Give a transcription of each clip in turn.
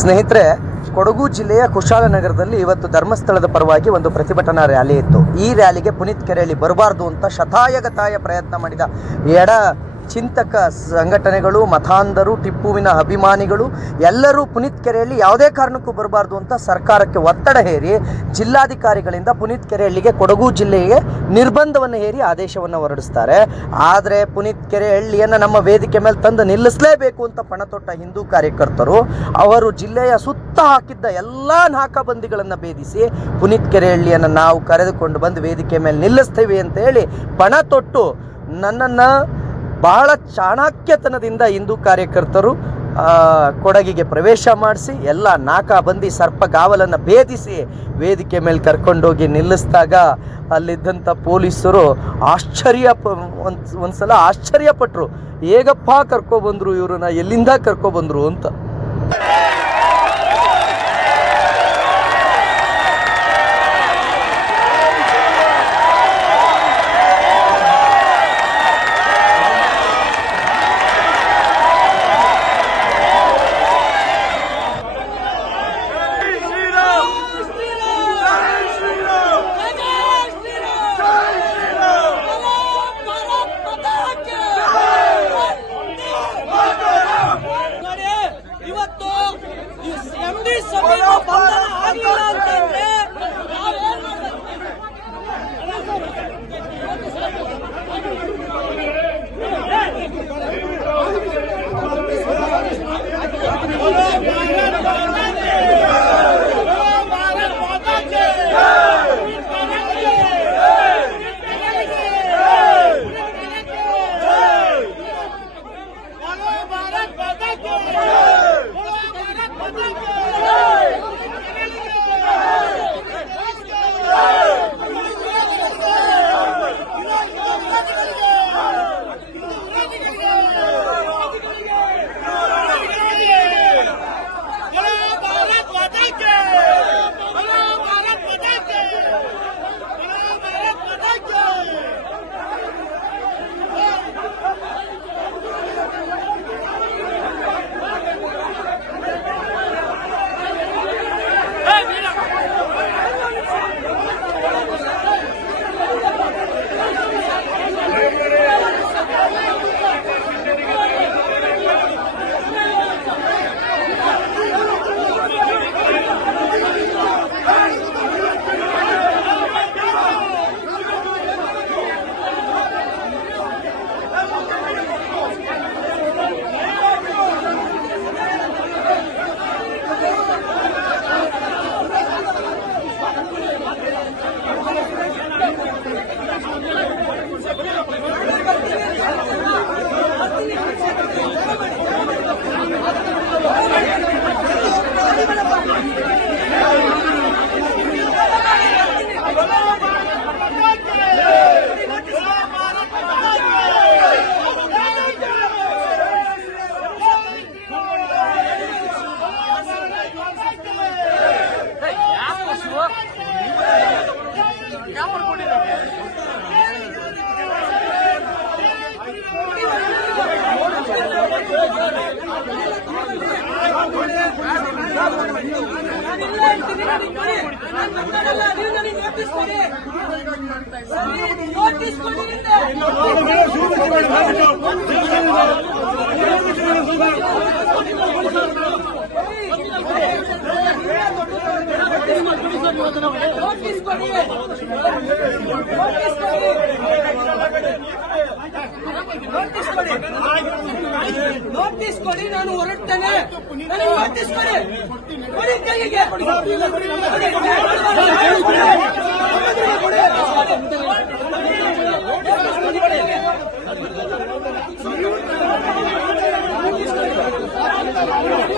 ಸ್ನೇಹಿತರೆ, ಕೊಡಗು ಜಿಲ್ಲೆಯ ಕುಶಾಲನಗರದಲ್ಲಿ ಇವತ್ತು ಧರ್ಮಸ್ಥಳದ ಪರವಾಗಿ ಒಂದು ಪ್ರತಿಭಟನಾ ರ್ಯಾಲಿ ಇತ್ತು. ಈ ರ್ಯಾಲಿಗೆ ಪುನೀತ್ ಕೆರೆಯಲ್ಲಿ ಬರಬಾರ್ದು ಅಂತ ಶತಾಯಗತಾಯ ಪ್ರಯತ್ನ ಮಾಡಿದ ಎಡ ಚಿಂತಕ ಸಂಘಟನೆಗಳು, ಮತಾಂಧರು, ಟಿಪ್ಪುವಿನ ಅಭಿಮಾನಿಗಳು, ಎಲ್ಲರೂ ಪುನೀತ್ ಕೆರೆಯಲ್ಲಿ ಯಾವುದೇ ಕಾರಣಕ್ಕೂ ಬರಬಾರ್ದು ಅಂತ ಸರ್ಕಾರಕ್ಕೆ ಒತ್ತಡ ಹೇರಿ, ಜಿಲ್ಲಾಧಿಕಾರಿಗಳಿಂದ ಪುನೀತ್ ಕೆರೆಹಳ್ಳಿಗೆ ಕೊಡಗು ಜಿಲ್ಲೆಗೆ ನಿರ್ಬಂಧವನ್ನು ಹೇರಿ ಆದೇಶವನ್ನು ಹೊರಡಿಸ್ತಾರೆ. ಆದರೆ ಪುನೀತ್ ಕೆರೆಹಳ್ಳಿಯನ್ನು ನಮ್ಮ ವೇದಿಕೆ ಮೇಲೆ ತಂದು ನಿಲ್ಲಿಸಲೇಬೇಕು ಅಂತ ಪಣ ತೊಟ್ಟ ಹಿಂದೂ ಕಾರ್ಯಕರ್ತರು, ಅವರು ಜಿಲ್ಲೆಯ ಸುತ್ತ ಹಾಕಿದ್ದ ಎಲ್ಲ ನಾಕಾಬಂದಿಗಳನ್ನು ಭೇದಿಸಿ ಪುನೀತ್ ಕೆರೆಹಳ್ಳಿಯನ್ನು ನಾವು ಕರೆದುಕೊಂಡು ಬಂದು ವೇದಿಕೆ ಮೇಲೆ ನಿಲ್ಲಿಸ್ತೇವೆ ಅಂತ ಹೇಳಿ ಪಣ ತೊಟ್ಟು ನನ್ನನ್ನು ಬಹಳ ಚಾಣಾಕ್ಯತನದಿಂದ ಹಿಂದೂ ಕಾರ್ಯಕರ್ತರು ಕೊಡಗಿಗೆ ಪ್ರವೇಶ ಮಾಡಿಸಿ, ಎಲ್ಲ ನಾಕಾಬಂದಿ ಸರ್ಪಗಾವಲನ್ನು ಭೇದಿಸಿ ವೇದಿಕೆ ಮೇಲೆ ಕರ್ಕೊಂಡೋಗಿ ನಿಲ್ಲಿಸಿದಾಗ ಅಲ್ಲಿದ್ದಂಥ ಪೊಲೀಸರು ಆಶ್ಚರ್ಯ ಪ, ಒಂದು ಸಲ ಆಶ್ಚರ್ಯಪಟ್ಟರು ಹೇಗಪ್ಪ ಕರ್ಕೊಬಂದರು ಇವ್ರನ್ನ? ಎಲ್ಲಿಂದ ಕರ್ಕೊಬಂದರು ಅಂತ. Bravo! ನೋಟಿಸ್ ಕೊಡಿ ನೋಟಿಸ್ ಕೊಡಿ ನಾನು ಹೊರಡ್ತೇನೆ. ನೋಟಿಸ್ ಕೊಡಿ ಕೊಡಿ ಕೈಗೆ ನೋಟಿಸ್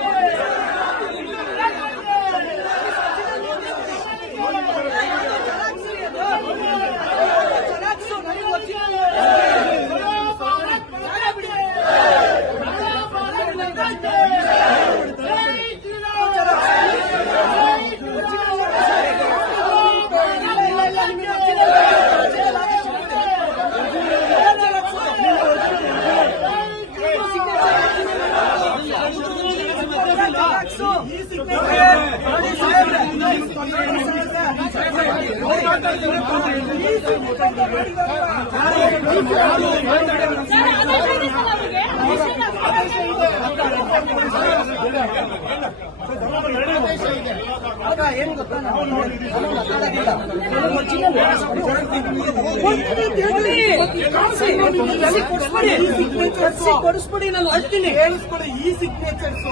ಕೊಡಿ ಕೈಗೆ ಕೊಡಿಸ್ಬಿಡಿ ನಾನು ಅಳ್ತೀನಿ ಹೇಳಿಸ್ಕೊಡಿ ಈ ಸಿಗ್ನೇಚರ್ಸ್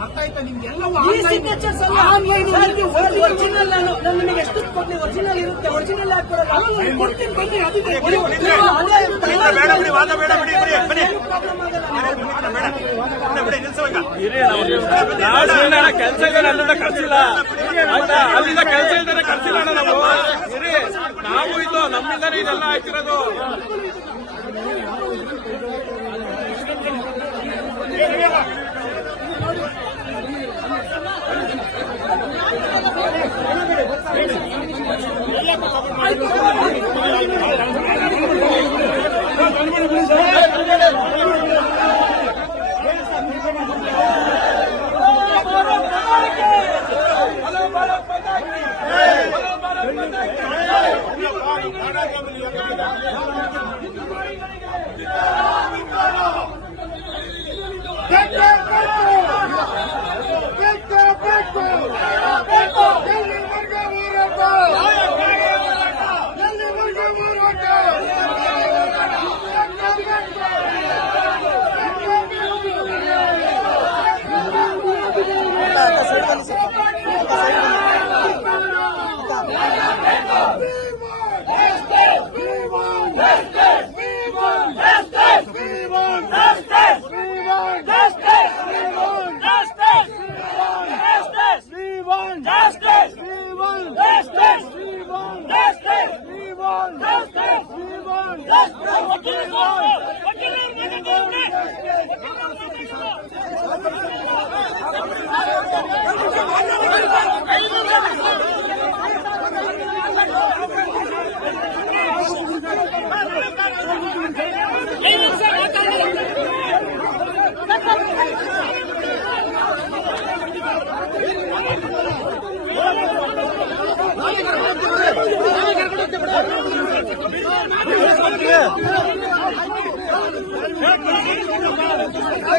ಅರ್ಥ ಆಯ್ತಾ ನಿಮ್ಗೆಲ್ಲವೂ ಈ ಸಿಗ್ನೇಚರ್ಸ್ ಅಲ್ಲ ಆನ್ಲೈನ್ ನಾನು ನಿಮಗೆ ಎಷ್ಟು ಕೊಡ್ಲಿ ಒರಿಜಿನಲ್ ಇರುತ್ತೆ ಒರಿಜಿನಲ್ ಕೊಡ್ತೀನಿ ಬನ್ನಿ ವಾದ ಬೇಡ. ಬಿಡಿ ಬಿಡಿ ಕೆಲಸ ಅಲ್ಲಿಂದ ಕೆಲಸ ಇಲ್ದೇ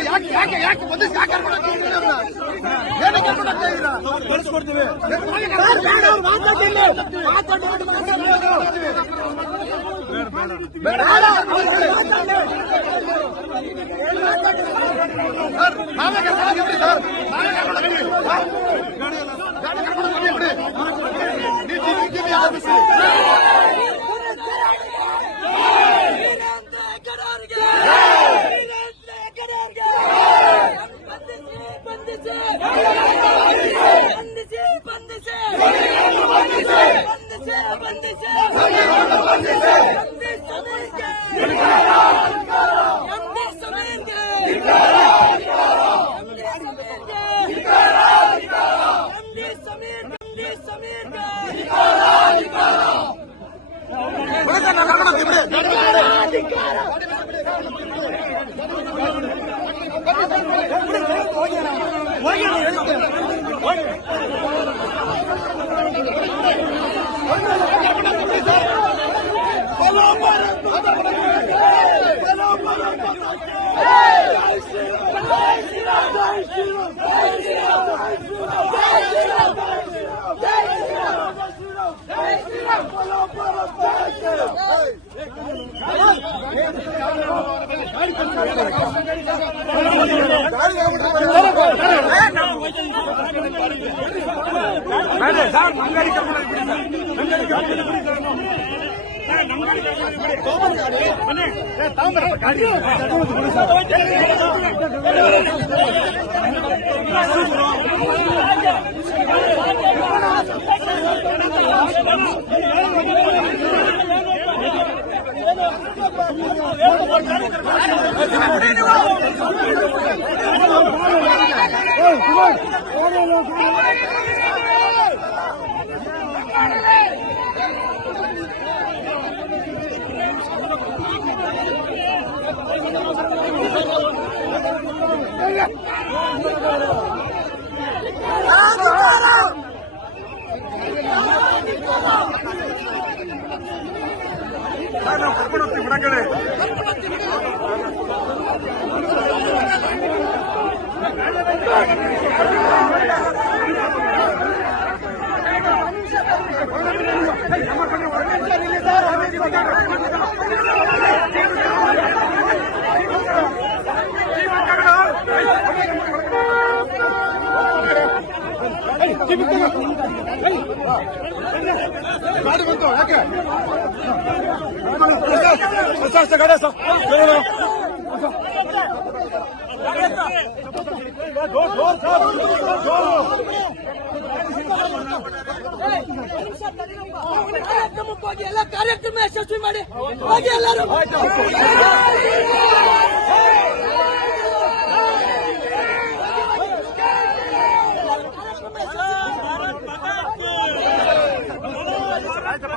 ಯಾಕೆ ಯಾಕೆ ಯಾಕೆ ಬಂದು ಯಾಕೆ ಬೇಡ, ಸರ್, ನಾವೇ ಕರ್ಕೊಂಡು ಹೋಗ್ತೀವಿ ಬಿಡಿ ಸರ್. ನಾವೇ ಕರ್ಕೊಂಡು ಹೋಗ್ತೀವಿ. ಹಾ? ಗಾಡಿ ಕರ್ಕೊಂಡು ಹೋಗ್ತೀವಿ ಬಿಡಿ. ನೀವು ಟಿವಿ- ಟಿವಿ ಎದುರಿಸಿ. ವೀರೇಂದ್ರ ಹೆಗ್ಗಡೆಯವರಿಗೆ! ವೀರೇಂದ್ರ ಹೆಗ್ಗಡೆಯವರಿಗೆ! ಬಂಧಿಸಿ, ಬಂಧಿಸಿ! ಬಂಧಿಸಿ, ಬಂಧಿಸಿ! ಬಂಧಿಸಿ, ಬಂಧಿಸಿ! Hey! தாமரை குமார் ಹಾಕೊಳ್ಳಿ ಗಾಡಿ ಬಂತು ಯಾಕೆ ಕಾರ್ಯಕ್ರಮಕ್ಕೆ ಹೋಗಿ ಎಲ್ಲ ಕಾರ್ಯಕ್ರಮ ಯಶಸ್ವಿ ಮಾಡಿ ಹೋಗಿ ಎಲ್ಲರೂ ನಮ್ಮ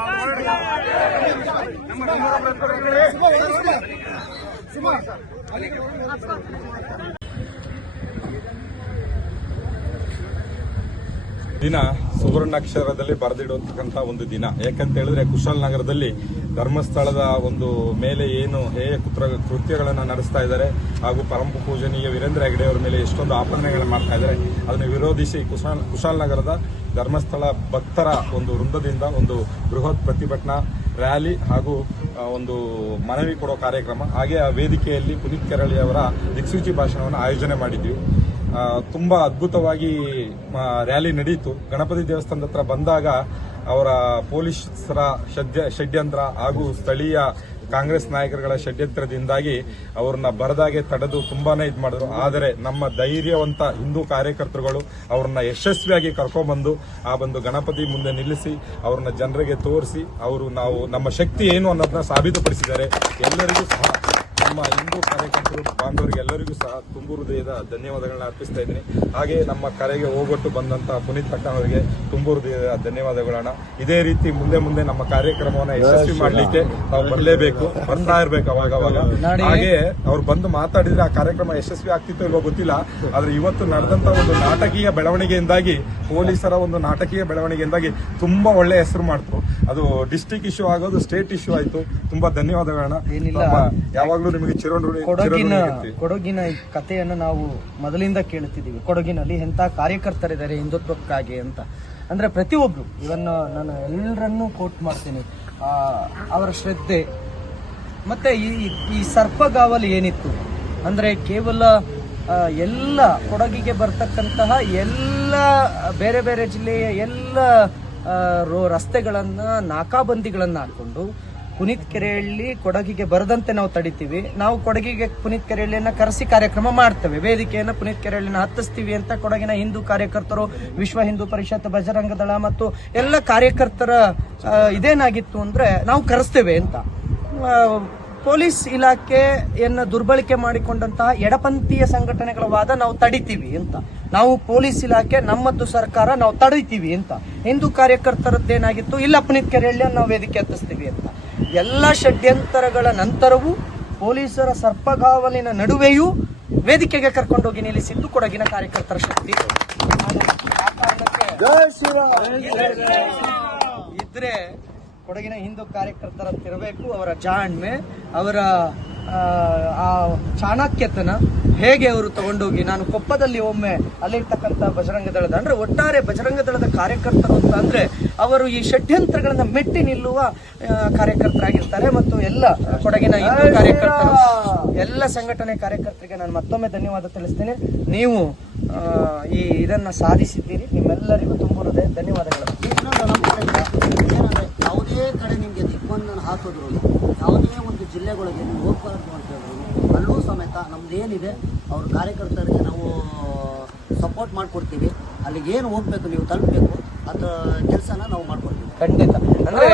ದಿನ ಸುವರ್ಣಾಕ್ಷರದಲ್ಲಿ ಬರೆದಿಡುವಂತಕ್ಕಂಥ ಒಂದು ದಿನ. ಯಾಕಂತ ಹೇಳಿದ್ರೆ ಕುಶಾಲನಗರದಲ್ಲಿ ಧರ್ಮಸ್ಥಳದ ಒಂದು ಮೇಲೆ ಏನು ಹೇಯ ಕುತ್ರ ಕೃತ್ಯಗಳನ್ನು ನಡೆಸ್ತಾ ಇದ್ದಾರೆ, ಹಾಗೂ ಪರಮ ಪೂಜನೀಯ ವೀರೇಂದ್ರ ಹೆಗಡೆ ಅವರ ಮೇಲೆ ಎಷ್ಟೊಂದು ಆಪಾದನೆಗಳನ್ನು ಮಾಡ್ತಾ ಇದ್ದಾರೆ, ಅದನ್ನು ವಿರೋಧಿಸಿ ಕುಶಾಲ್ ಕುಶಾಲನಗರದ ಧರ್ಮಸ್ಥಳ ಭಕ್ತರ ಒಂದು ವೃಂದದಿಂದ ಒಂದು ಬೃಹತ್ ಪ್ರತಿಭಟನಾ ರ್ಯಾಲಿ ಹಾಗೂ ಒಂದು ಮನವಿ ಕೊಡೋ ಕಾರ್ಯಕ್ರಮ. ಹಾಗೆ ಆ ವೇದಿಕೆಯಲ್ಲಿ ಪುನೀತ್ ಕೆರಳಿ ಅವರ ದಿಕ್ಸೂಚಿ ಭಾಷಣವನ್ನು ಆಯೋಜನೆ ಮಾಡಿದ್ವಿ. ತುಂಬ ಅದ್ಭುತವಾಗಿ ರ್ಯಾಲಿ ನಡೆಯಿತು ಗಣಪತಿ ದೇವಸ್ಥಾನದ ಹತ್ರ ಬಂದಾಗ ಅವರ ಪೊಲೀಸರ ಷಡ್ಯ ಷಡ್ಯಂತ್ರ ಹಾಗೂ ಸ್ಥಳೀಯ ಕಾಂಗ್ರೆಸ್ ನಾಯಕರುಗಳ ಷಡ್ಯಂತ್ರದಿಂದಾಗಿ ಅವ್ರನ್ನ ಬರದಾಗೆ ತಡೆದು ತುಂಬಾನೇ ಇದು ಮಾಡಿದ್ರು. ಆದರೆ ನಮ್ಮ ಧೈರ್ಯವಂತ ಹಿಂದೂ ಕಾರ್ಯಕರ್ತರುಗಳು ಅವ್ರನ್ನ ಯಶಸ್ವಿಯಾಗಿ ಕರ್ಕೊಂಡ್ಬಂದು ಆ ಒಂದು ಗಣಪತಿ ಮುಂದೆ ನಿಲ್ಲಿಸಿ, ಅವ್ರನ್ನ ಜನರಿಗೆ ತೋರಿಸಿ, ಅವರು ನಾವು ನಮ್ಮ ಶಕ್ತಿ ಏನು ಅನ್ನೋದನ್ನ ಸಾಬೀತುಪಡಿಸಿದ್ದಾರೆ. ಎಲ್ಲರಿಗೂ ಸಹ ನಮ್ಮ ಹಿಂದೂ ಕಾರ್ಯಕರ್ತರು ಬಾಂಧವರಿಗೆ ಎಲ್ಲರಿಗೂ ಸಹ ತುಂಬು ಹೃದಯದ ಧನ್ಯವಾದಗಳನ್ನ ಅರ್ಪಿಸ್ತಾ ಇದ್ದೀನಿ. ಹಾಗೆ ನಮ್ಮ ಕರೆಗೆ ಹೋಗೊಟ್ಟು ಬಂದಂತಹ ಪುನೀತ್ ಪಟ್ಟಣ ಅವರಿಗೆ ತುಂಬು ಹೃದಯದ ಧನ್ಯವಾದಗಳನ್ನ. ಇದೇ ರೀತಿ ಮುಂದೆ ಮುಂದೆ ನಮ್ಮ ಕಾರ್ಯಕ್ರಮವನ್ನ ಯಶಸ್ವಿ ಮಾಡ್ಲಿಕ್ಕೆ ನಾವು ಬರಲೇಬೇಕು ಬರ್ತಾ ಇರ್ಬೇಕು ಅವಾಗ ಅವಾಗ. ಹಾಗೆ ಅವ್ರು ಬಂದು ಮಾತಾಡಿದ್ರೆ ಆ ಕಾರ್ಯಕ್ರಮ ಯಶಸ್ವಿ ಆಗ್ತಿತ್ತು ಇಲ್ವೋ ಗೊತ್ತಿಲ್ಲ. ಆದ್ರೆ ಇವತ್ತು ನಡೆದಂತ ಒಂದು ನಾಟಕೀಯ ಬೆಳವಣಿಗೆಯಿಂದಾಗಿ ಪೊಲೀಸರ ಒಂದು ನಾಟಕೀಯ ಬೆಳವಣಿಗೆಯಿಂದಾಗಿ ತುಂಬಾ ಒಳ್ಳೆ ಹೆಸರು ಮಾಡ್ತು. ಅದು ಡಿಸ್ಟಿಕ್ ಇಶ್ಯೂ ಆಗೋದು ಸ್ಟೇಟ್ ಇಶ್ಯೂ ಆಯ್ತು. ತುಂಬಾ ಧನ್ಯವಾದಗಳನ್ನ. ಯಾವಾಗ್ಲೂ ನಿಮಗೆ ಕೊಡಗಿನ ಕೊಡಗಿನ ಈ ಕಥೆಯನ್ನು ನಾವು ಮೊದಲಿಂದ ಕೇಳುತ್ತಿದ್ದೀವಿ. ಕೊಡಗಿನಲ್ಲಿ ಎಂಥ ಕಾರ್ಯಕರ್ತರಿದ್ದಾರೆ ಹಿಂದುತ್ವಕ್ಕಾಗಿ ಅಂತ. ಅಂದ್ರೆ ಪ್ರತಿಯೊಬ್ರು ಇವನ್ನ ನಾನು ಎಲ್ಲರನ್ನೂ ಕೋಟ್ ಮಾಡ್ತೀನಿ. ಆ, ಅವರ ಶ್ರದ್ಧೆ. ಮತ್ತೆ ಈ ಈ ಸರ್ಪಗಾವಲು ಏನಿತ್ತು? ಅಂದ್ರೆ ಕೇವಲ ಎಲ್ಲ ಕೊಡಗಿಗೆ ಬರ್ತಕ್ಕಂತಹ ಎಲ್ಲ ಬೇರೆ ಬೇರೆ ಜಿಲ್ಲೆಯ ಎಲ್ಲ ರೋ- ರಸ್ತೆಗಳನ್ನ ನಾಕಾಬಂದಿಗಳನ್ನ ಹಾಕೊಂಡು ಪುನೀತ್ ಕೆರೆಯಲ್ಲಿ ಕೊಡಗಿಗೆ ಬರದಂತೆ ನಾವು ತಡಿತೀವಿ. ನಾವು ಕೊಡಗಿಗೆ ಪುನೀತ್ ಕೆರೆಹಳ್ಳಿಯನ್ನ ಕರೆಸಿ ಕಾರ್ಯಕ್ರಮ ಮಾಡ್ತೇವೆ. ವೇದಿಕೆಯನ್ನ ಪುನೀತ್ ಕೆರೆಹಳ್ಳಿನ ಹತ್ತಿಸ್ತೀವಿ ಅಂತ ಕೊಡಗಿನ ಹಿಂದೂ ಕಾರ್ಯಕರ್ತರು, ವಿಶ್ವ ಹಿಂದೂ ಪರಿಷತ್, ಬಜರಂಗ ದಳ ಮತ್ತು ಎಲ್ಲ ಕಾರ್ಯಕರ್ತರ ಇದೇನಾಗಿತ್ತು ಅಂದ್ರೆ ನಾವು ಕರೆಸ್ತೇವೆ ಅಂತ. ಪೊಲೀಸ್ ಇಲಾಖೆಯನ್ನು ದುರ್ಬಳಕೆ ಮಾಡಿಕೊಂಡಂತಹ ಎಡಪಂಥೀಯ ಸಂಘಟನೆಗಳ ವಾದ ನಾವು ತಡಿತೀವಿ ಅಂತ. ನಾವು ಪೊಲೀಸ್ ಇಲಾಖೆ, ನಮ್ಮದ್ದು ಸರ್ಕಾರ ನಾವು ತಡಿತೀವಿ ಅಂತ. ಹಿಂದೂ ಕಾರ್ಯಕರ್ತರದ್ದೇನಾಗಿತ್ತು? ಇಲ್ಲ, ಪುನೀತ್ ಕೆರೆಯಲ್ಲಿ ನಾವು ವೇದಿಕೆ ಹತ್ತಿಸ್ತೀವಿ ಅಂತ. ಎಲ್ಲ ಷಡ್ಯಂತರಗಳ ನಂತರವೂ ಪೊಲೀಸರ ಸರ್ಪಗಾವಲಿನ ನಡುವೆಯೂ ವೇದಿಕೆಗೆ ಕರ್ಕೊಂಡೋಗಿ ನಿಲ್ಲಿಸಿದ್ದು ಕೊಡಗಿನ ಕಾರ್ಯಕರ್ತರ ಶಕ್ತಿ. ಇದ್ರೆ ಕೊಡಗಿನ ಹಿಂದೂ ಕಾರ್ಯಕರ್ತರ ತಿರಬೇಕು ಅವರ ಜಾಣ್ಮೆ ಅವರ ಆ, ಚಾಣಾಕ್ಯತನ ಹೇಗೆ ಅವರು ತಗೊಂಡೋಗಿ ನಾನು ಕೊಪ್ಪದಲ್ಲಿ ಒಮ್ಮೆ ಅಲ್ಲಿರ್ತಕ್ಕಂಥ ಬಜರಂಗ ದಳದ ಅಂದ್ರೆ ಒಟ್ಟಾರೆ ಬಜರಂಗ ದಳದ ಕಾರ್ಯಕರ್ತರು ಅಂತ ಅಂದ್ರೆ ಅವರು ಈ ಷಡ್ಯಂತ್ರಗಳನ್ನು ಮೆಟ್ಟಿ ನಿಲ್ಲುವ ಕಾರ್ಯಕರ್ತರಾಗಿರ್ತಾರೆ ಮತ್ತು ಎಲ್ಲ ಕೊಡಗಿನ ಹಿಂದೂ ಕಾರ್ಯಕರ್ತರು ಎಲ್ಲ ಸಂಘಟನೆ ಕಾರ್ಯಕರ್ತರಿಗೆ ನಾನು ಮತ್ತೊಮ್ಮೆ ಧನ್ಯವಾದ ತಿಳಿಸ್ತೇನೆ. ನೀವು ಈ ಇದನ್ನ ಸಾಧಿಸಿದ್ದೀರಿ. ನಿಮ್ಮೆಲ್ಲರಿಗೂ ತುಂಬ ಹೃದಯ ಧನ್ಯವಾದಗಳು. ಯಾವುದೇ ಕಡೆ ನಿಮಗೆ ದಿಗ್ಬಂಧನ ಹಾಕಿದ್ರು ಯಾವುದೇ ಒಂದು ಜಿಲ್ಲೆಗಳಿಗೆ ನೀವು ಹೋಗ್ಬಾರ್ದು ಅಂತ ಹೇಳಿದ್ರು ಅಲ್ಲೂ ಸಮೇತ ನಮ್ದು ಏನಿದೆ ಅವ್ರ ಕಾರ್ಯಕರ್ತರಿಗೆ ನಾವು ಸಪೋರ್ಟ್ ಮಾಡಿಕೊಡ್ತೀವಿ. ಅಲ್ಲಿಗೆ ಏನು ಹೋಗ್ಬೇಕು ನೀವು ತಲುಪಬೇಕು ಅದರ ಕೆಲಸನ ನಾವು ಮಾಡ್ಕೊಡ್ತೀವಿ. ಖಂಡಿತ. ಅಂದ್ರೆ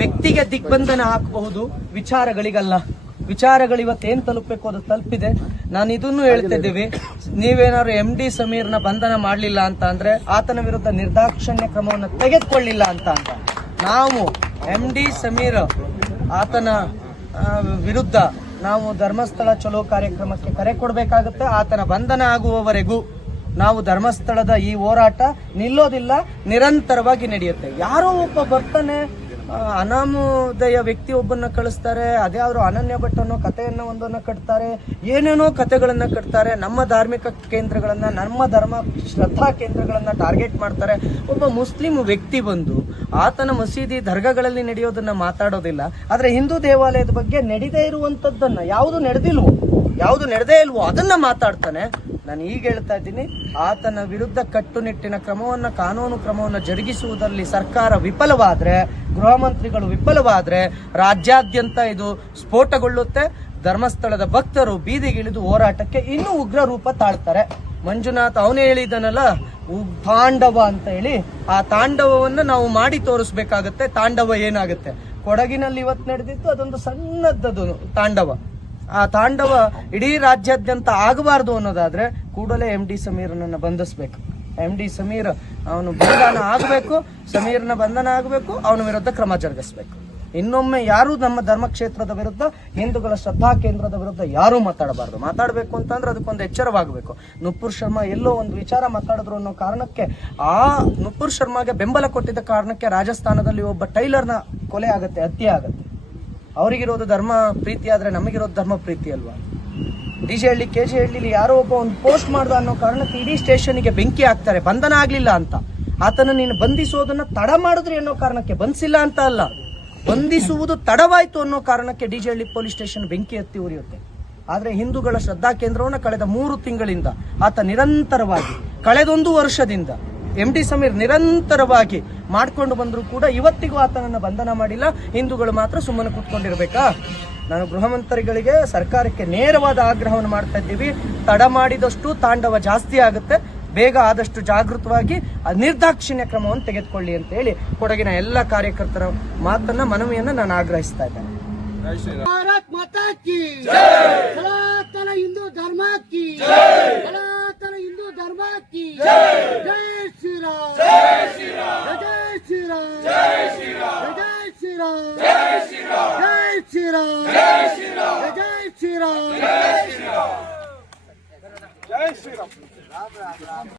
ವ್ಯಕ್ತಿಗೆ ದಿಗ್ಬಂಧನ ಹಾಕಬಹುದು ವಿಚಾರಗಳಿಗಲ್ಲ. ವಿಚಾರಗಳು ಇವತ್ತೇನ್ ತಲುಪಬೇಕು ಅದು ತಲುಪಿದೆ. ನಾನು ಇದನ್ನು ಹೇಳ್ತಿದ್ದೀವಿ ನೀವೇನಾದ್ರು ಎಂ ಡಿ ಸಮೀರ್ನ ಬಂಧನ ಮಾಡಲಿಲ್ಲ ಅಂತ ಅಂದ್ರೆ ಆತನ ವಿರುದ್ಧ ನಿರ್ದಾಕ್ಷಣ್ಯ ಕ್ರಮವನ್ನು ತೆಗೆದುಕೊಳ್ಳಿಲ್ಲ ಅಂತ ಅಂತ. ನಾವು ಎಂ ಡಿ ಸಮೀರ್, ಆತನ ವಿರುದ್ಧ ನಾವು ಧರ್ಮಸ್ಥಳ ಚಲೋ ಕಾರ್ಯಕ್ರಮಕ್ಕೆ ಕರೆ ಕೊಡಬೇಕಾಗುತ್ತೆ. ಆತನ ಬಂಧನ ಆಗುವವರೆಗೂ ನಾವು ಧರ್ಮಸ್ಥಳದ ಈ ಹೋರಾಟ ನಿಲ್ಲೋದಿಲ್ಲ, ನಿರಂತರವಾಗಿ ನಡೆಯುತ್ತೆ. ಯಾರೋ ಒಬ್ಬ ಬರ್ತಾನೆ ಅನಾಮೋದಯ ವ್ಯಕ್ತಿ ಒಬ್ಬನ್ನ ಕಳಿಸ್ತಾರೆ, ಅದೇ ಅವರು ಅನನ್ಯ ಭಟ್ ಅನ್ನೋ ಕಥೆಯನ್ನ ಒಂದನ್ನ ಕಟ್ತಾರೆ, ಏನೇನೋ ಕಥೆಗಳನ್ನ ಕಟ್ತಾರೆ, ನಮ್ಮ ಧಾರ್ಮಿಕ ಕೇಂದ್ರಗಳನ್ನ, ನಮ್ಮ ಧರ್ಮ ಶ್ರದ್ಧಾ ಕೇಂದ್ರಗಳನ್ನ ಟಾರ್ಗೆಟ್ ಮಾಡ್ತಾರೆ. ಒಬ್ಬ ಮುಸ್ಲಿಂ ವ್ಯಕ್ತಿ ಬಂದು ಆತನ ಮಸೀದಿ ದರ್ಗಗಳಲ್ಲಿ ನಡೆಯೋದನ್ನ ಮಾತಾಡೋದಿಲ್ಲ. ಆದ್ರೆ ಹಿಂದೂ ದೇವಾಲಯದ ಬಗ್ಗೆ ನಡೆದೇ ಇರುವಂತದ್ದನ್ನ ಯಾವುದು ನಡೆದಿಲ್ವೋ ಯಾವುದು ನಡೆದೇ ಇಲ್ವೋ ಅದನ್ನ ಮಾತಾಡ್ತಾನೆ. ನಾನು ಈಗ ಹೇಳ್ತಾ ಇದ್ದೀನಿ, ಆತನ ವಿರುದ್ಧ ಕಟ್ಟುನಿಟ್ಟಿನ ಕ್ರಮವನ್ನ, ಕಾನೂನು ಕ್ರಮವನ್ನು ಜರುಗಿಸುವುದರಲ್ಲಿ ಸರ್ಕಾರ ವಿಫಲವಾದ್ರೆ, ಗೃಹ ಮಂತ್ರಿಗಳು ವಿಫಲವಾದ್ರೆ, ರಾಜ್ಯಾದ್ಯಂತ ಇದು ಸ್ಫೋಟಗೊಳ್ಳುತ್ತೆ. ಧರ್ಮಸ್ಥಳದ ಭಕ್ತರು ಬೀದಿಗಿಳಿದು ಹೋರಾಟಕ್ಕೆ ಇನ್ನೂ ಉಗ್ರ ರೂಪ ತಾಳ್ತಾರೆ. ಮಂಜುನಾಥ್ ಅವನೇ ಹೇಳಿದನಲ್ಲ ತಾಂಡವ ಅಂತ ಹೇಳಿ. ಆ ತಾಂಡವವನ್ನ ನಾವು ಮಾಡಿ ತೋರಿಸ್ಬೇಕಾಗತ್ತೆ, ತಾಂಡವ ಏನಾಗುತ್ತೆ? ಕೊಡಗಿನಲ್ಲಿ ಇವತ್ತು ನಡೆದಿತ್ತು, ಅದೊಂದು ಸಣ್ಣದದು ತಾಂಡವ. ಆ ತಾಂಡವ ಇಡೀ ರಾಜ್ಯಾದ್ಯಂತ ಆಗಬಾರ್ದು ಅನ್ನೋದಾದ್ರೆ ಕೂಡಲೇ ಎಂ ಡಿ ಸಮೀರನನ್ನ ಬಂಧಿಸಬೇಕು. ಎಂ ಡಿ ಸಮೀರ್ ಅವನು ಬಂಧನ ಆಗಬೇಕು, ಸಮೀರ್ನ ಬಂಧನ ಆಗಬೇಕು, ಅವನ ವಿರುದ್ಧ ಕ್ರಮ ಜರುಗಿಸಬೇಕು. ಇನ್ನೊಮ್ಮೆ ಯಾರು ನಮ್ಮ ಧರ್ಮಕ್ಷೇತ್ರದ ವಿರುದ್ಧ, ಹಿಂದೂಗಳ ಶ್ರದ್ಧಾ ಕೇಂದ್ರದ ವಿರುದ್ಧ ಯಾರೂ ಮಾತಾಡಬಾರ್ದು. ಮಾತಾಡಬೇಕು ಅಂತಂದ್ರೆ ಅದಕ್ಕೊಂದು ಎಚ್ಚರವಾಗಬೇಕು. ನುಪುರ್ ಶರ್ಮಾ ಎಲ್ಲೋ ಒಂದು ವಿಚಾರ ಮಾತಾಡಿದ್ರು ಅನ್ನೋ ಕಾರಣಕ್ಕೆ ಆ ನುಪುರ್ ಶರ್ಮಾಗೆ ಬೆಂಬಲ ಕೊಟ್ಟಿದ್ದ ಕಾರಣಕ್ಕೆ ರಾಜಸ್ಥಾನದಲ್ಲಿ ಒಬ್ಬ ಟೈಲರ್ನ ಕೊಲೆ ಆಗುತ್ತೆ, ಹತ್ಯೆ ಆಗುತ್ತೆ. ಅವರಿಗಿರೋದು ಧರ್ಮ ಪ್ರೀತಿ ಆದ್ರೆ ನಮಗಿರೋದು ಧರ್ಮ ಪ್ರೀತಿ ಅಲ್ವಾ? D J Halli, K J ಹಳ್ಳಿಲಿ ಯಾರೋ ಒಬ್ಬ ಒಂದು ಪೋಸ್ಟ್ ಮಾಡ್ದ ಅನ್ನೋ ಕಾರಣಕ್ಕೆ ಇಡೀ ಸ್ಟೇಷನ್ಗೆ ಬೆಂಕಿ ಹಾಕ್ತಾರೆ, ಬಂಧನ ಆಗ್ಲಿಲ್ಲ ಅಂತ. ಆತನ ನೀನು ಬಂಧಿಸೋದನ್ನ ತಡ ಮಾಡಿದ್ರಿ ಅನ್ನೋ ಕಾರಣಕ್ಕೆ, ಬಂಧಿಸಿಲ್ಲ ಅಂತ ಅಲ್ಲ. ಬಂಧಿಸುವುದು ತಡವಾಯ್ತು ಅನ್ನೋ ಕಾರಣಕ್ಕೆ D J Halli police station ಬೆಂಕಿ ಎತ್ತಿ ಉರಿಯುತ್ತೆ. ಆದರೆ ಹಿಂದೂಗಳ ಶ್ರದ್ಧಾ ಕೇಂದ್ರವನ್ನು ಕಳೆದ ಮೂರು ತಿಂಗಳಿಂದ ಆತ ನಿರಂತರವಾಗಿ, ಕಳೆದೊಂದು ವರ್ಷದಿಂದ ಎಂ ಡಿ ಸಮೀರ್ ನಿರಂತರವಾಗಿ ಮಾಡ್ಕೊಂಡು ಬಂದರೂ ಕೂಡ ಇವತ್ತಿಗೂ ಆತನನ್ನು ಬಂಧನ ಮಾಡಿಲ್ಲ. ಹಿಂದೂಗಳು ಮಾತ್ರ ಸುಮ್ಮನೆ ಕೂತ್ಕೊಂಡಿರ್ಬೇಕಾ? ನಾನು ಗೃಹ ಮಂತ್ರಿಗಳಿಗೆ ಸರ್ಕಾರಕ್ಕೆ ನೇರವಾದ ಆಗ್ರಹವನ್ನು ಮಾಡ್ತಾ ಇದ್ದೀವಿ. ತಡ ಮಾಡಿದಷ್ಟು ತಾಂಡವ ಜಾಸ್ತಿ ಆಗುತ್ತೆ. ಬೇಗ ಆದಷ್ಟು ಜಾಗೃತವಾಗಿ ಆ ನಿರ್ದಾಕ್ಷಿಣ್ಯ ಕ್ರಮವನ್ನು ತೆಗೆದುಕೊಳ್ಳಿ ಅಂತ ಹೇಳಿ ಕೊಡಗಿನ ಎಲ್ಲ ಕಾರ್ಯಕರ್ತರ ಮಾತನ್ನ ಮನವಿಯನ್ನು ನಾನು ಆಗ್ರಹಿಸ್ತಾ ಇದ್ದೇನೆ. ಭಾರತ್ ಮಾತಾ ಕಿ ಸನಾತನ ಹಿಂದೂ ಧರ್ಮ ಕಿ ಸನಾತನ ಹಿಂದೂ ಧರ್ಮ ಕಿ ಜೈ ಶ್ರೀರಾಮ್ ಜೈ ಶ್ರೀರಾಮ್ ಜೈ ಶ್ರೀರಾಮ್ ಜೈ ಶ್ರೀರಾಮ್ ಜೈ ಶ್ರೀರಾಮ್ ಜೈ ಶ್ರೀರಾಮ್ ಜೈ ಶ್ರೀರಾಮ್ ಜೈ ಶ್ರೀರಾಮ್